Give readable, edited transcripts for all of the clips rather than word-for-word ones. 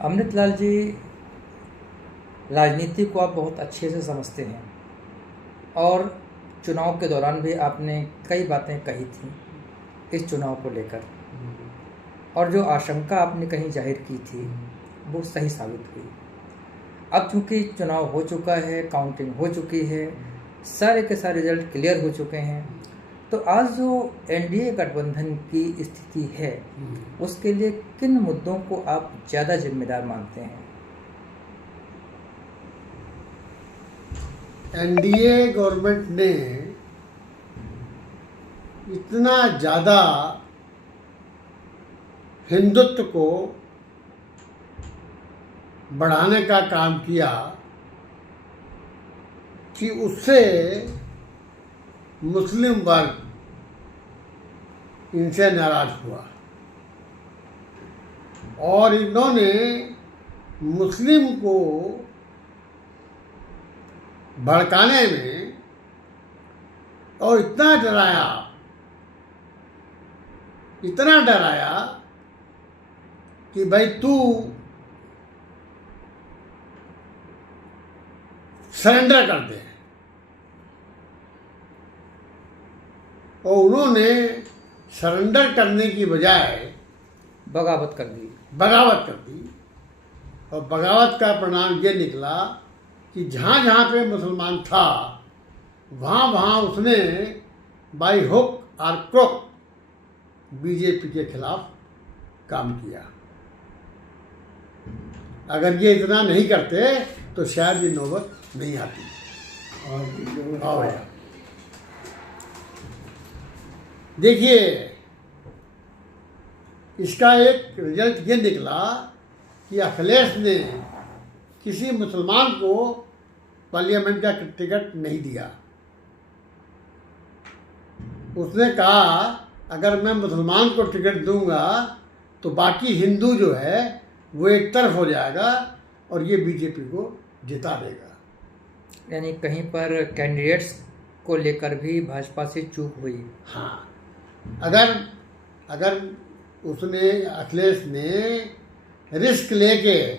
अमृतलाल जी, राजनीति को आप बहुत अच्छे से समझते हैं और चुनाव के दौरान भी आपने कई बातें कही थी इस चुनाव को लेकर, और जो आशंका आपने कहीं जाहिर की थी वो सही साबित हुई। अब चूंकि चुनाव हो चुका है, काउंटिंग हो चुकी है, सारे के सारे रिजल्ट क्लियर हो चुके हैं, तो आज जो एनडीए गठबंधन की स्थिति है उसके लिए किन मुद्दों को आप ज़्यादा जिम्मेदार मानते हैं? एनडीए गवर्नमेंट ने इतना ज़्यादा हिंदुत्व को बढ़ाने का काम किया कि उससे मुस्लिम वर्ग इनसे नाराज हुआ और इन्होंने मुस्लिम को भड़काने में और इतना डराया कि भाई तू सरेंडर कर दे। और उन्होंने सरेंडर करने की बजाय बगावत कर दी। और बगावत का परिणाम ये निकला कि जहाँ जहाँ पे मुसलमान था वहाँ उसने बाई हुक और क्रोक बीजेपी के खिलाफ काम किया। अगर ये इतना नहीं करते तो शायद ये नौबत नहीं आती। और देखिए, इसका एक रिजल्ट ये निकला कि अखिलेश ने किसी मुसलमान को पार्लियामेंट का टिकट नहीं दिया। उसने कहा अगर मैं मुसलमान को टिकट दूंगा तो बाकी हिंदू जो है वो एक तरफ हो जाएगा और ये बीजेपी को जिता देगा। यानी कहीं पर कैंडिडेट्स को लेकर भी भाजपा से चूक हुई। हाँ, अगर उसने अखिलेश ने रिस्क लेके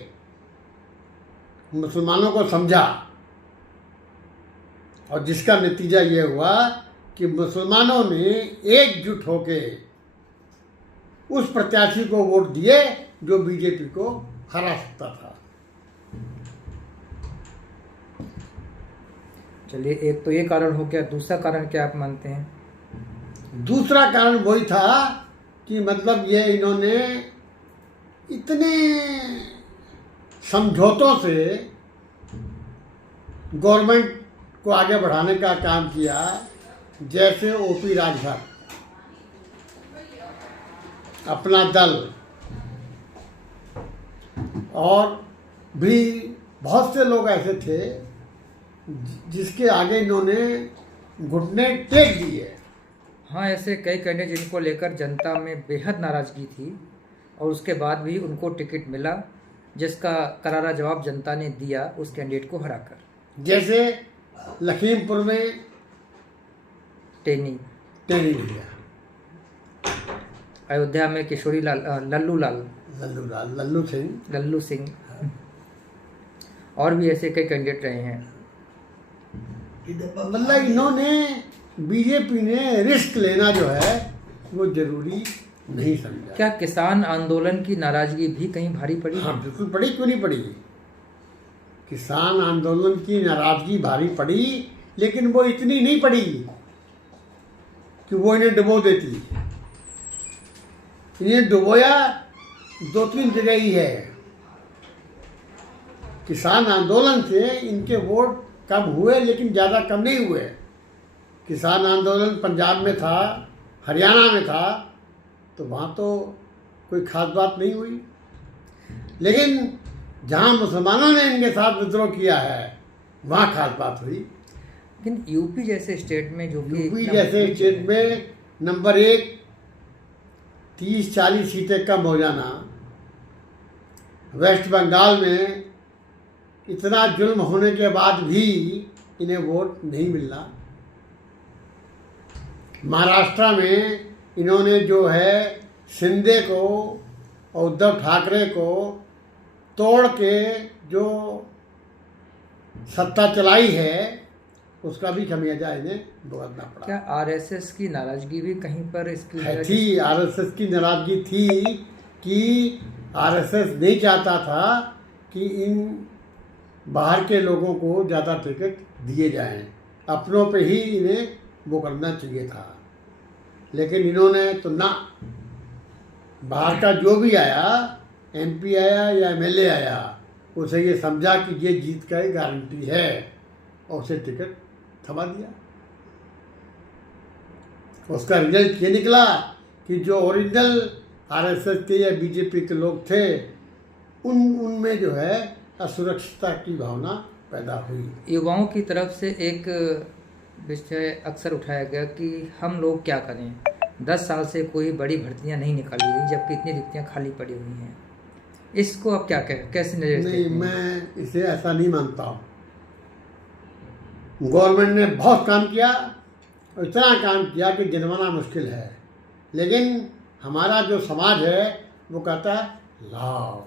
मुसलमानों को समझा और जिसका नतीजा ये हुआ कि मुसलमानों ने एकजुट होके उस प्रत्याशी को वोट दिए जो बीजेपी को हरा सकता था। चलिए, एक तो ये कारण हो गया, दूसरा कारण क्या आप मानते हैं? दूसरा कारण वही था कि मतलब ये इन्होंने इतने समझौतों से गवर्नमेंट को आगे बढ़ाने का काम किया, जैसे ओपी राजभर, अपना दल और भी बहुत से लोग ऐसे थे जिसके आगे इन्होंने घुटने टेक दिए। हाँ, ऐसे कई कैंडिडेट जिनको लेकर जनता में बेहद नाराज़गी थी और उसके बाद भी उनको टिकट मिला, जिसका करारा जवाब जनता ने दिया उस कैंडिडेट को हराकर। जैसे लखीमपुर में टेनी दिया, अयोध्या में किशोरी लाल, लल्लू सिंह, और भी ऐसे कई कैंडिडेट रहे हैं। मतलब इन्होंने बीजेपी ने रिस्क लेना जो है वो जरूरी नहीं समझा। क्या किसान आंदोलन की नाराजगी भी कहीं भारी पड़ी? हाँ, बिल्कुल पड़ी, क्यों नहीं पड़ी। किसान आंदोलन की नाराजगी भारी पड़ी, लेकिन वो इतनी नहीं पड़ी कि वो इन्हें डुबो देती। इन्हें डुबोया 2-3 जगह ही है। किसान आंदोलन से इनके वोट कम हुए, लेकिन ज़्यादा कम नहीं हुए। किसान आंदोलन पंजाब में था, हरियाणा में था, तो वहाँ तो कोई खास बात नहीं हुई। लेकिन जहाँ मुसलमानों ने इनके साथ विद्रोह किया है वहाँ खास बात हुई। लेकिन यूपी जैसे स्टेट में नंबर 1 30-40 सीटें कम हो जाना, वेस्ट बंगाल में इतना जुल्म होने के बाद भी इन्हें वोट नहीं मिलना, महाराष्ट्र में इन्होंने जो है शिंदे को और उद्धव ठाकरे को तोड़ के जो सत्ता चलाई है उसका भी खमियाजा इन्हें भुगतना पड़ा। क्या आरएसएस की नाराजगी भी कहीं पर इसकी वजह थी? आरएसएस की नाराजगी थी कि आरएसएस नहीं चाहता था कि इन बाहर के लोगों को ज़्यादा टिकट दिए जाएं, अपनों पे ही इन्हें वो करना चाहिए था। लेकिन इन्होंने तो ना, बाहर का जो भी आया, एमपी आया या एमएलए आया, उसे ये समझा कि ये जीत का ही गारंटी है और उसे टिकट थमा दिया। उसका रिजल्ट ये निकला कि जो ओरिजिनल आरएसएस के या बीजेपी के लोग थे उनमें जो है असुरक्षितता की भावना पैदा हुई। युवाओं की तरफ से एक विषय अक्सर उठाया गया कि हम लोग क्या करें, 10 साल से कोई बड़ी भर्तियां नहीं निकाली गई जबकि इतनी रिक्तियां खाली पड़ी हुई हैं। इसको आप क्या कहें, कैसे नजर से? नहीं, मैं इसे ऐसा नहीं मानता हूँ। गवर्नमेंट ने बहुत काम किया और इतना काम किया कि गिनवाना मुश्किल है, लेकिन हमारा जो समाज है वो कहता है लाओ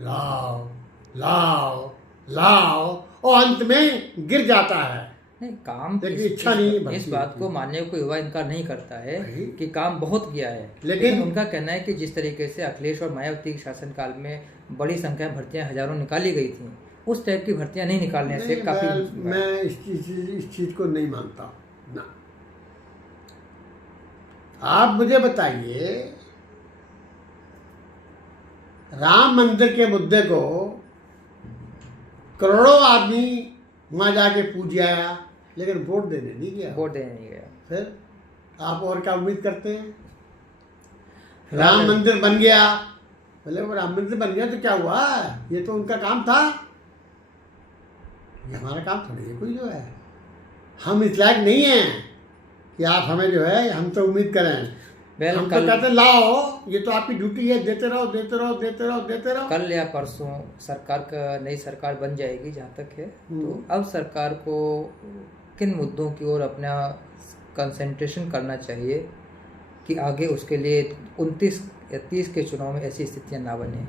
लाओ लाओ लाओ और अंत में गिर जाता है। नहीं, काम इच्छा नहीं, इस बात को मानने को युवा इनकार नहीं करता है कि काम बहुत किया है, लेकिन उनका कहना है कि जिस तरीके से अखिलेश और मायावती के शासनकाल में बड़ी संख्या में भर्तियां हजारों निकाली गई थी, उस टाइप की भर्तियां नहीं निकालने से काफी। मैं इस चीज को नहीं मानता ना। आप मुझे बताइए, राम मंदिर के मुद्दे को करोड़ों आदमी वहां जाके पूज आया, लेकिन वोट देने नहीं गया। फिर आप और क्या उम्मीद करते हैं? राम मंदिर बन गया, बोले वो राम मंदिर बन गया तो क्या हुआ? ये तो उनका काम था, ये हमारा काम थोड़ी है कोई जो है। हम इस लायक नहीं हैं कि आप हमें जो है, हम तो उम्मीद करें। हम तो कहते लाओ, ये तो आपकी ड्यूटी है, देते रहो देते रहो देते रहो देते रहो। कल या परसों सरकार का नई सरकार बन जाएगी जहाँ तक है, तो अब सरकार को किन मुद्दों की ओर अपना कंसंट्रेशन करना चाहिए कि आगे उसके लिए 29 या 30 के चुनाव में ऐसी स्थितियां ना बने?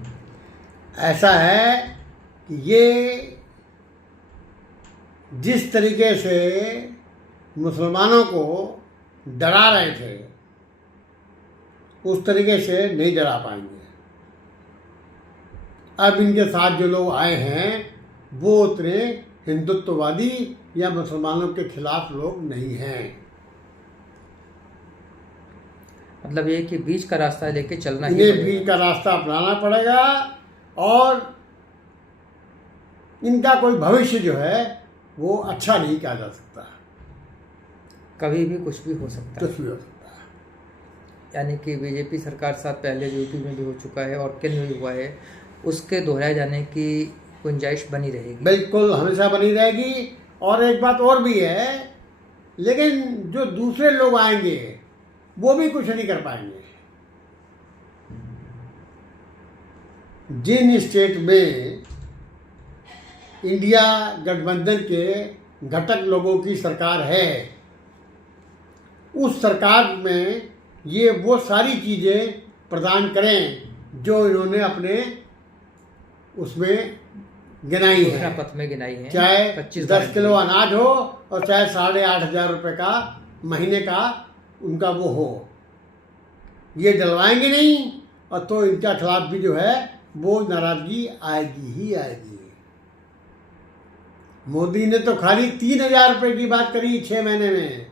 ऐसा है कि ये जिस तरीके से मुसलमानों को डरा रहे थे उस तरीके से नहीं डरा पाएंगे। अब इनके साथ जो लोग आए हैं वो उतने हिंदुत्ववादी या मुसलमानों के खिलाफ लोग नहीं हैं। मतलब ये कि बीच का रास्ता लेके चलना ही इन्हें बीच का रास्ता अपनाना पड़ेगा और इनका कोई भविष्य जो है वो अच्छा नहीं कहा जा सकता। कभी भी कुछ भी हो सकता है। कुछ भी हो सकता है। यानी कि बीजेपी सरकार साथ पहले यूपी में भी हो चुका है और केंद्र में भी हुआ है, उसके दोहराए जाने की गुंजाइश बनी रहेगी। बिल्कुल, हमेशा बनी रहेगी। और एक बात और भी है, लेकिन जो दूसरे लोग आएंगे वो भी कुछ नहीं कर पाएंगे। जिन स्टेट में इंडिया गठबंधन के घटक लोगों की सरकार है, उस सरकार में ये वो सारी चीज़ें प्रदान करें जो इन्होंने अपने उसमें गिनाई है, पथ में गिनाई है। चाहे 10 किलो अनाज हो और चाहे 8,500 रुपये का महीने का उनका वो हो, ये डलवाएंगे नहीं। और तो इनका खिलाफ भी जो है वो नाराजगी आएगी ही आएगी। मोदी ने तो खाली 3,000 रुपये की बात करी 6 महीने में,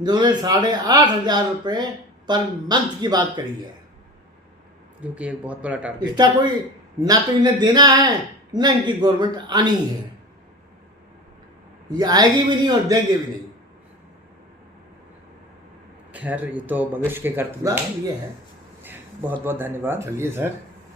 इन्होंने 8,500 रुपये पर मंथ की बात करी है, जो कि एक बहुत बड़ा टारगेट। इसका कोई ना तो इन्हें देना है न इनकी गवर्नमेंट आनी है, ये आएगी भी नहीं और देंगे भी नहीं। खैर, ये तो भविष्य के कर्तव्य ये है। बहुत बहुत धन्यवाद। चलिए सर।